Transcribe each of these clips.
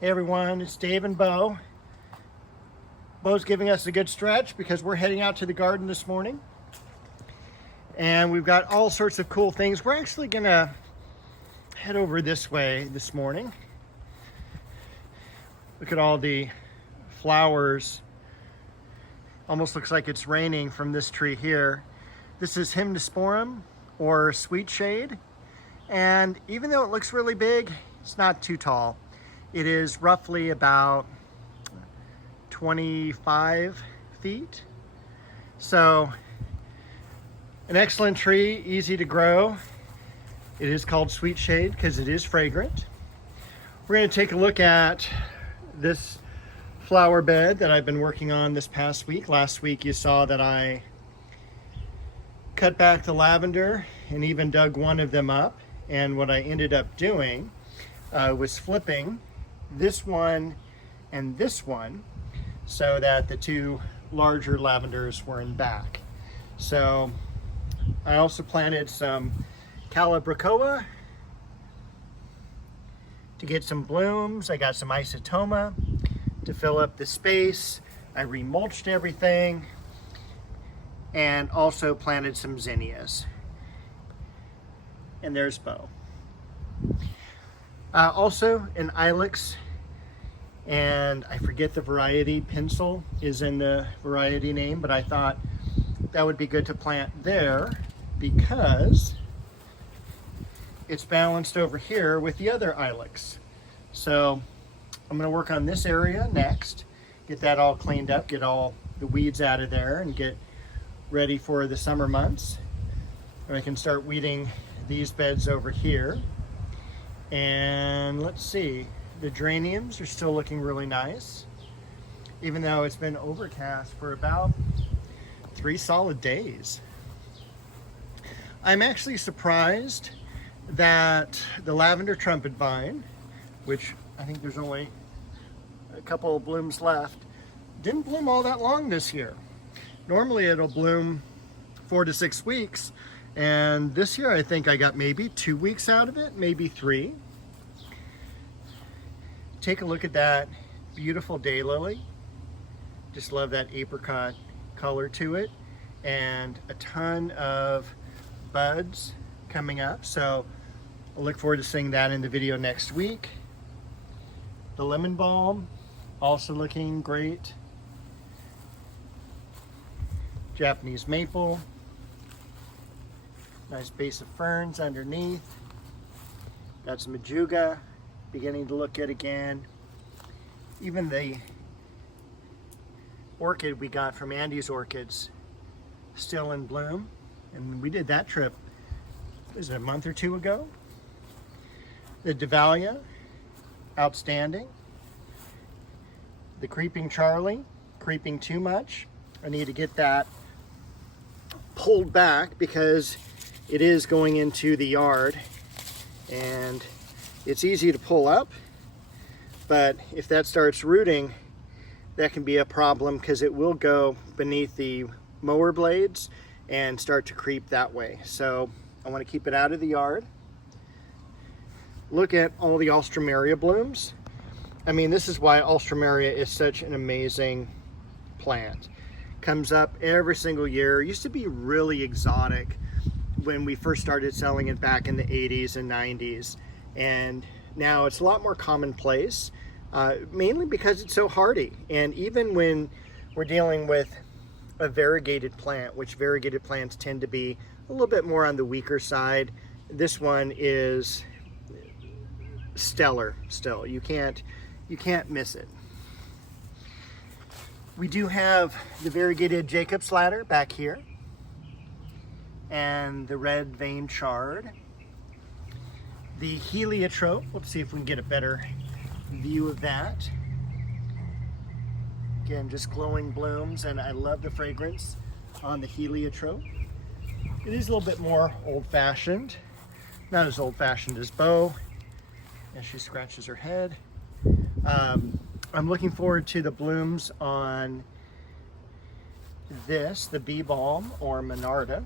Hey everyone, it's Dave and Bo. Bo's giving us a good stretch because we're heading out to the garden this morning. And we've got all sorts of cool things. We're actually gonna head over this way this morning. Look at all the flowers. Almost looks like it's raining from this tree here. This is Hymnosporum or sweet shade. And even though it looks really big, it's not too tall. It is roughly about 25 feet. So an excellent tree, easy to grow. It is called sweet shade because it is fragrant. We're going to take a look at this flower bed that I've been working on this past week. Last week you saw that I cut back the lavender and even dug one of them up. And what I ended up doing was flipping this one and this one so that the two larger lavenders were in back. So I also planted some Calibrachoa to get some blooms. I got some Isotoma to fill up the space. I remulched everything and also planted some zinnias. And there's Bo. Also an ilex, and I forget the variety, pencil is in the variety name, but I thought that would be good to plant there because it's balanced over here with the other ilex. So I'm going to work on this area next, get that all cleaned up, get all the weeds out of there, and get ready for the summer months. And I can start weeding these beds over here. And let's see, the geraniums are still looking really nice, even though it's been overcast for about 3 solid days. I'm actually surprised that the lavender trumpet vine, which I think there's only a couple of blooms left, didn't bloom all that long this year. Normally it'll bloom 4 to 6 weeks. And this year I think I got maybe 2 weeks out of it, maybe 3. Take a look at that beautiful daylily. Just love that apricot color to it. And a ton of buds coming up. So I'll look forward to seeing that in the video next week. The lemon balm, also looking great. Japanese maple. Nice base of ferns underneath. Got some majuga beginning to look good again. Even the orchid we got from Andy's Orchids still in bloom. And we did that trip, was it a month or 2 ago? The Dahlia, outstanding. The Creeping Charlie, creeping too much. I need to get that pulled back because it is going into the yard and it's easy to pull up, but if that starts rooting, that can be a problem because it will go beneath the mower blades and start to creep that way. So I want to keep it out of the yard. Look at all the Alstroemeria blooms. I mean, this is why Alstroemeria is such an amazing plant. Comes up every single year. Used to be really exotic when we first started selling it back in the 80s and 90s, and now it's a lot more commonplace, mainly because it's so hardy. And even when we're dealing with a variegated plant, which variegated plants tend to be a little bit more on the weaker side, this one is stellar still. You can't miss it. We do have the variegated Jacob's ladder back here, and the red vein chard. The heliotrope, let's see if we can get a better view of that. Again, just glowing blooms, and I love the fragrance on the heliotrope. It is a little bit more old-fashioned, not as old-fashioned as Bo, as she scratches her head. I'm looking forward to the blooms on this, the bee balm or Monarda.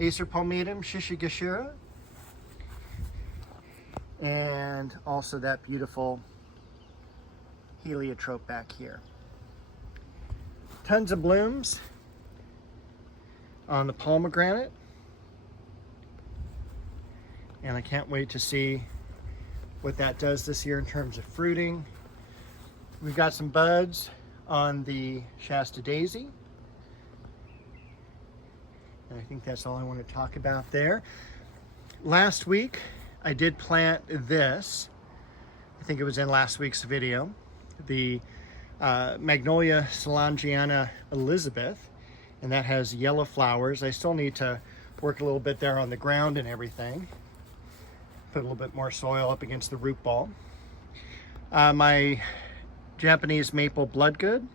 Acer palmatum shishigashira. and also that beautiful heliotrope back here. Tons of blooms on the pomegranate, and I can't wait to see what that does this year in terms of fruiting. We've got some buds on the Shasta daisy, and I think that's all I want to talk about there. Last week I did plant this, I think it was in last week's video, the Magnolia Solangiana Elizabeth, and that has yellow flowers. I still need to work a little bit there on the ground and everything. Put a little bit more soil up against the root ball. My Japanese maple bloodgood,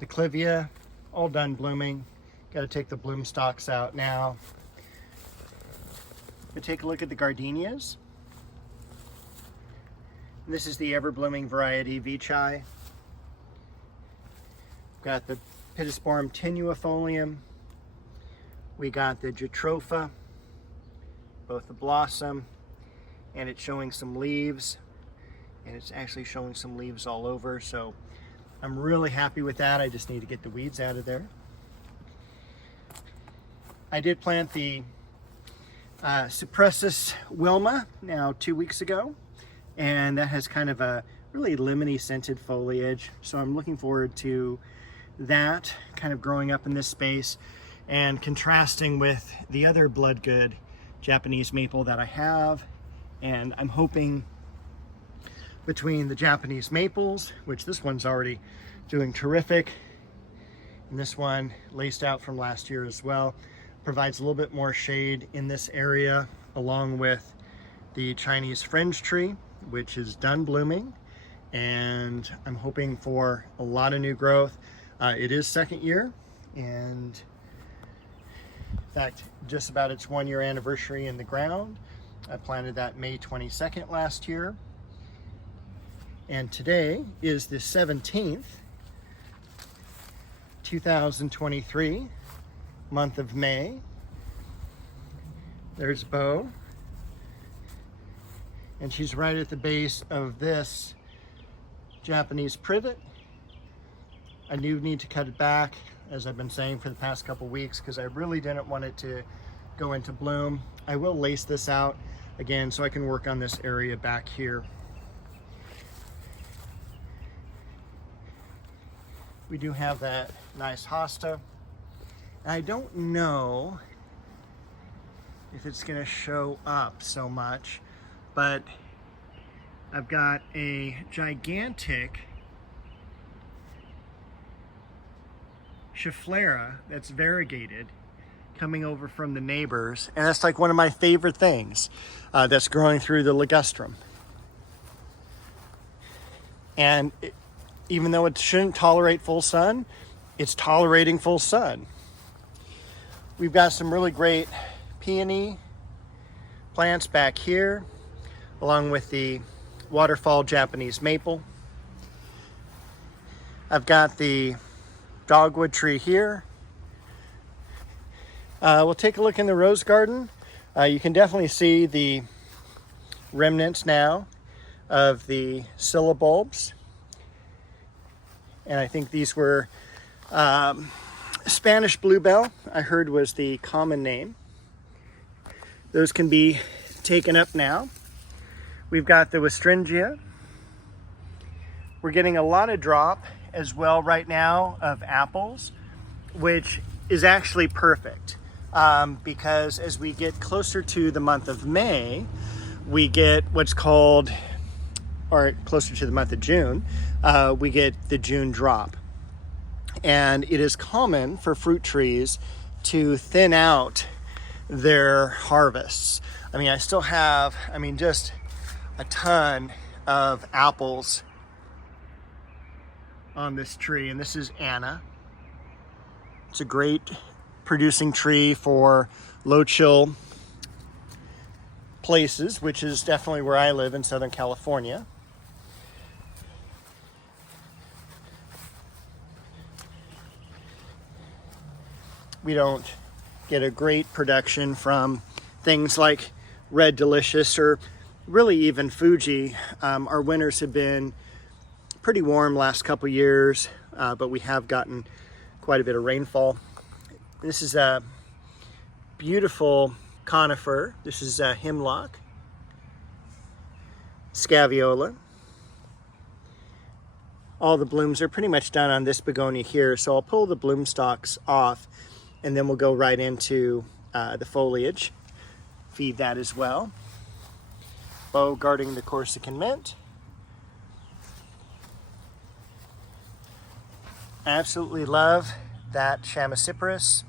the clivia, all done blooming. Got to take the bloom stalks out now. But take a look at the gardenias. This is the ever-blooming variety Vichai. Got the Pittosporum tenuifolium. We got the Jatropha, both the blossom, and it's showing some leaves, and it's actually showing some leaves all over, so I'm really happy with that. I just need to get the weeds out of there. I did plant the Cypressus Wilma now 2 weeks ago, and that has kind of a really lemony scented foliage, so I'm looking forward to that kind of growing up in this space and contrasting with the other bloodgood Japanese maple that I have. And I'm hoping between the Japanese maples, which this one's already doing terrific, and this one laced out from last year as well, provides a little bit more shade in this area, along with the Chinese fringe tree, which is done blooming, and I'm hoping for a lot of new growth. It is second year, and in fact, just about its 1 year anniversary in the ground. I planted that May 22nd last year, and today is the 17th, 2023, month of May. There's Bo, and she's right at the base of this Japanese privet. I do need to cut it back, as I've been saying for the past couple weeks, because I really didn't want it to go into bloom. I will lace this out again so I can work on this area back here. We do have that nice hosta. And I don't know if it's gonna show up so much, but I've got a gigantic Schefflera that's variegated coming over from the neighbors, and that's like one of my favorite things that's growing through the ligustrum. And even though it shouldn't tolerate full sun, it's tolerating full sun. We've got some really great peony plants back here, along with the waterfall Japanese maple. I've got the dogwood tree here. We'll take a look in the rose garden. You can definitely see the remnants now of the scilla bulbs. And I think these were Spanish bluebell, I heard was the common name. Those can be taken up now. We've got the Westringia. We're getting a lot of drop as well right now of apples, which is actually perfect because as we get closer to the month of May, we get what's called, or closer to the month of June, we get the June drop. And it is common for fruit trees to thin out their harvests. I mean, I still have, just a ton of apples on this tree, and this is Anna. It's a great producing tree for low chill places, which is definitely where I live in Southern California. We don't get a great production from things like Red Delicious or really even Fuji. Our winters have been pretty warm last couple years, but we have gotten quite a bit of rainfall. This is a beautiful conifer. This is a hemlock, Scaviola. All the blooms are pretty much done on this begonia here, so I'll pull the bloom stalks off and then we'll go right into the foliage. Feed that as well. Bow guarding the Corsican mint. Absolutely love that Chamaecyparis.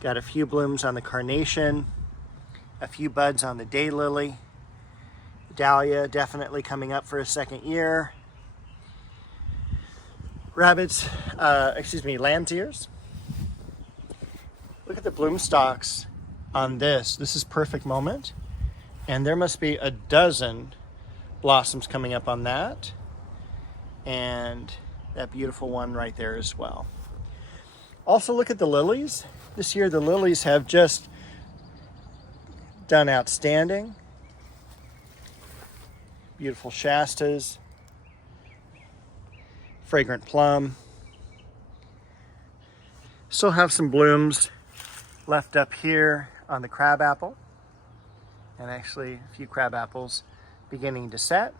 Got a few blooms on the carnation, a few buds on the daylily. Dahlia definitely coming up for a second year. Lamb's ears. Look at the bloom stalks on this. This is perfect moment. And there must be a dozen blossoms coming up on that. And that beautiful one right there as well. Also look at the lilies. This year the lilies have just done outstanding. Beautiful Shastas. Fragrant plum. Still have some blooms left up here on the crabapple, and actually a few crabapples beginning to set.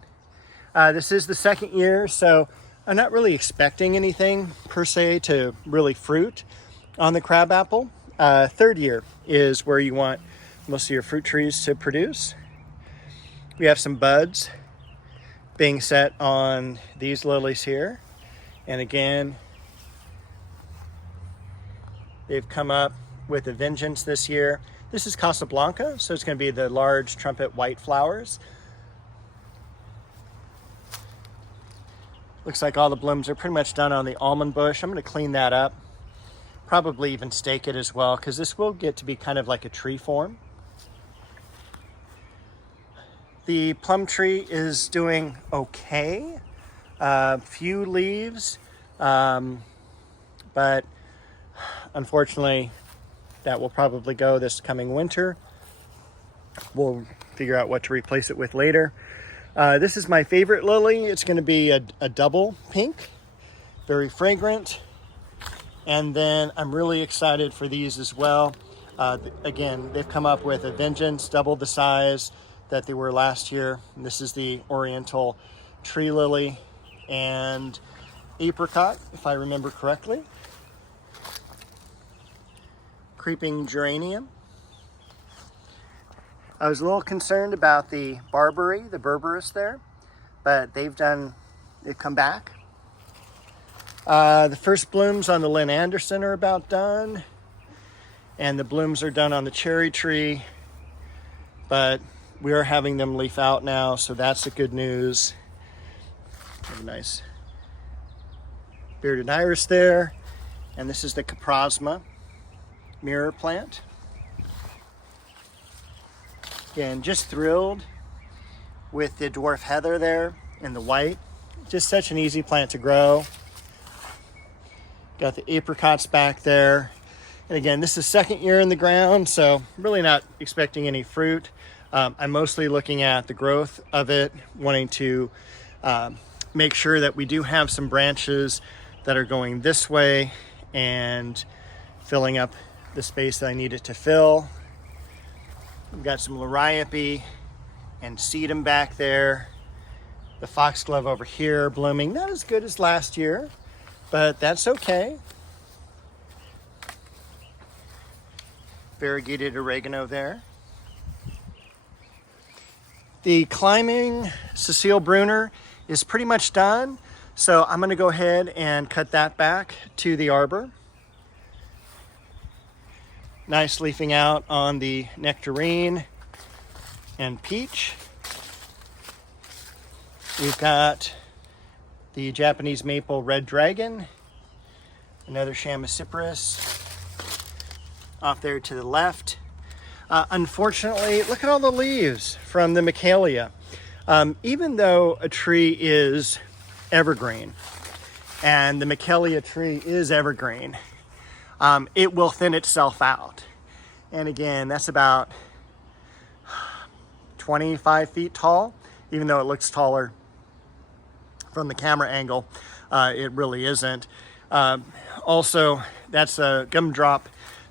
This is the second year, so I'm not really expecting anything per se to really fruit on the crabapple. Third year is where you want most of your fruit trees to produce. We have some buds being set on these lilies here. And again, they've come up with a vengeance this year. This is Casablanca, so it's going to be the large trumpet white flowers. Looks like all the blooms are pretty much done on the almond bush. I'm going to clean that up. Probably even stake it as well, because this will get to be kind of like a tree form. The plum tree is doing okay. Few leaves, but unfortunately that will probably go this coming winter. We'll figure out what to replace it with later. This is my favorite lily. It's going to be a double pink, very fragrant. And then I'm really excited for these as well. Again, they've come up with a vengeance, double the size that they were last year. And this is the Oriental tree lily and apricot, if I remember correctly. Creeping geranium. I was a little concerned about the barberry, the berberis there, but they've come back. The first blooms on the Lynn Anderson are about done, and the blooms are done on the cherry tree, but we are having them leaf out now, so that's the good news. Have a nice bearded iris there. And this is the Caprasma mirror plant. Again, just thrilled with the dwarf heather there in the white. Just such an easy plant to grow. Got the apricots back there. And again, this is second year in the ground, so really not expecting any fruit. I'm mostly looking at the growth of it, wanting to make sure that we do have some branches that are going this way and filling up the space that I need it to fill. We've got some liriope and sedum back there. The foxglove over here blooming, not as good as last year, but that's okay. Variegated oregano there. The climbing Cecile Bruner is pretty much done, so I'm going to go ahead and cut that back to the arbor. Nice leafing out on the nectarine and peach. We've got the Japanese maple red dragon, another Chamaecyparis off there to the left. Unfortunately, look at all the leaves from the Michaelia. Even though a tree is evergreen, and the Michaelia tree is evergreen, it will thin itself out. And again, that's about 25 feet tall, even though it looks taller from the camera angle. It really isn't. Also, that's a gumdrop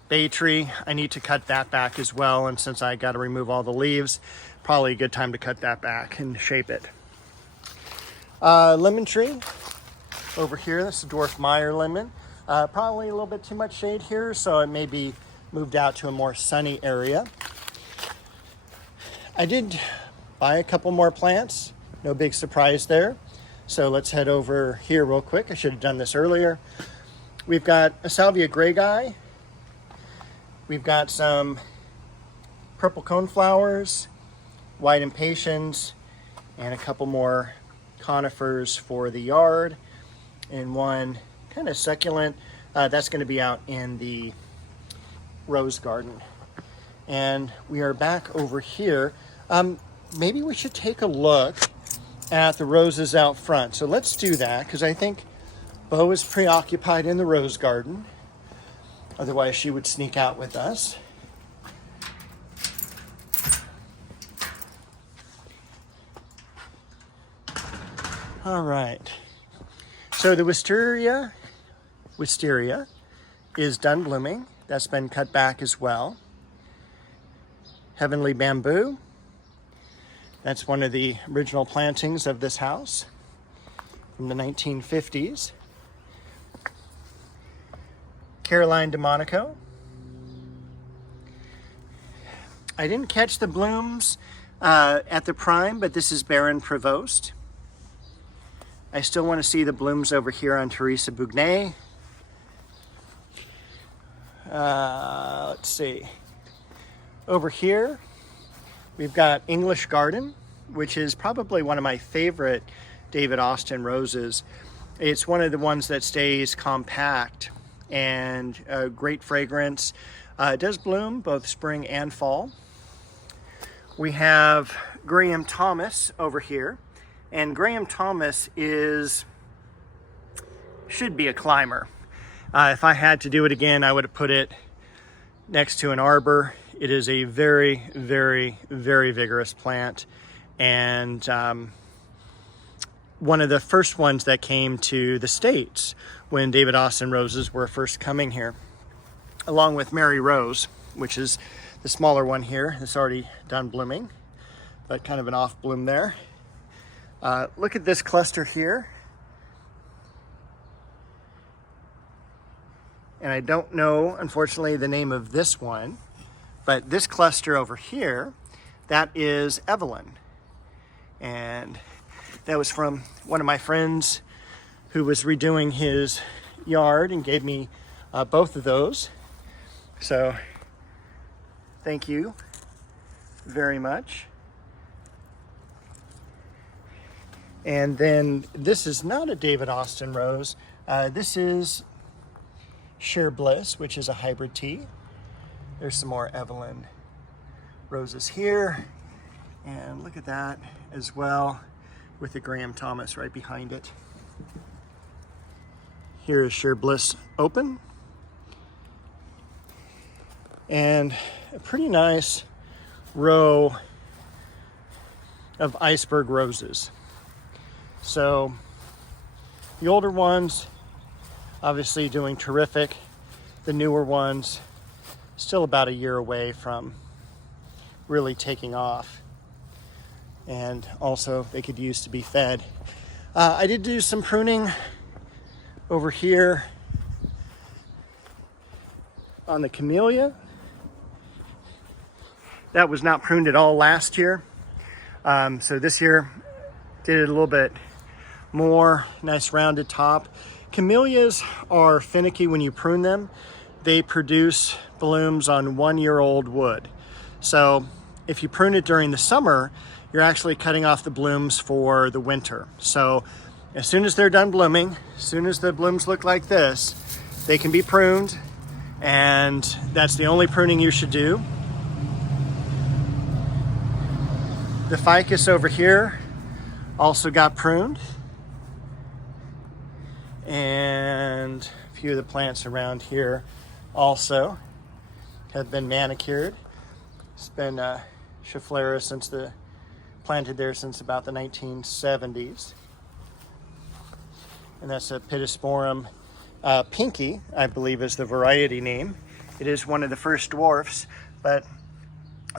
bay tree. I need to cut that back as well, and since I got to remove all the leaves, probably a good time to cut that back and shape it. Lemon tree over here, that's a dwarf Meyer lemon. Probably a little bit too much shade here, so it may be moved out to a more sunny area. I did buy a couple more plants, no big surprise there. So let's head over here real quick. I should have done this earlier. We've got a salvia greyi. We've got some purple coneflowers, white impatiens, and a couple more conifers for the yard, and one kind of succulent. That's going to be out in the rose garden. And we are back over here. Maybe we should take a look at the roses out front. So let's do that, because I think Bo is preoccupied in the rose garden. Otherwise, she would sneak out with us. All right. So the wisteria is done blooming. That's been cut back as well. Heavenly bamboo. That's one of the original plantings of this house from the 1950s. Caroline DeMonico. I didn't catch the blooms at the prime, but this is Baron Prevost. I still want to see the blooms over here on Teresa Bugnet. Let's see. Over here, we've got English Garden, which is probably one of my favorite David Austin roses. It's one of the ones that stays compact and great fragrance. It does bloom both spring and fall. We have Graham Thomas over here, and Graham Thomas should be a climber. If I had to do it again, I would have put it next to an arbor. It is a very, very, very vigorous plant, and one of the first ones that came to the States when David Austin roses were first coming here, along with Mary Rose, which is the smaller one here. It's already done blooming, but kind of an off bloom there. Look at this cluster here. And I don't know, unfortunately, the name of this one, but this cluster over here, that is Evelyn. And that was from one of my friends who was redoing his yard and gave me both of those. So thank you very much. And then this is not a David Austin rose. This is Sheer Bliss, which is a hybrid tea. There's some more Evelyn roses here. And look at that as well, with the Graham Thomas right behind it. Here is Sheer Bliss open. And a pretty nice row of iceberg roses. So the older ones, obviously doing terrific. The newer ones, still about a year away from really taking off. And also they could use to be fed. I did do some pruning over here on the camellia. That was not pruned at all last year. So this year did it a little bit more. Nice rounded top. Camellias are finicky when you prune them. They produce blooms on 1-year-old wood. So if you prune it during the summer, you're actually cutting off the blooms for the winter. So as soon as they're done blooming, as soon as the blooms look like this, they can be pruned, and that's the only pruning you should do. The ficus over here also got pruned, and a few of the plants around here also have been manicured. It's been Schefflera planted there since about the 1970s. And that's a Pittosporum pinky, I believe is the variety name. It is one of the first dwarfs, but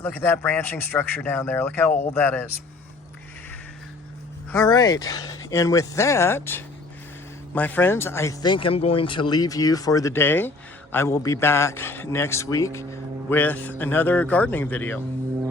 look at that branching structure down there. Look how old that is. All right, and with that, my friends, I think I'm going to leave you for the day. I will be back next week with another gardening video.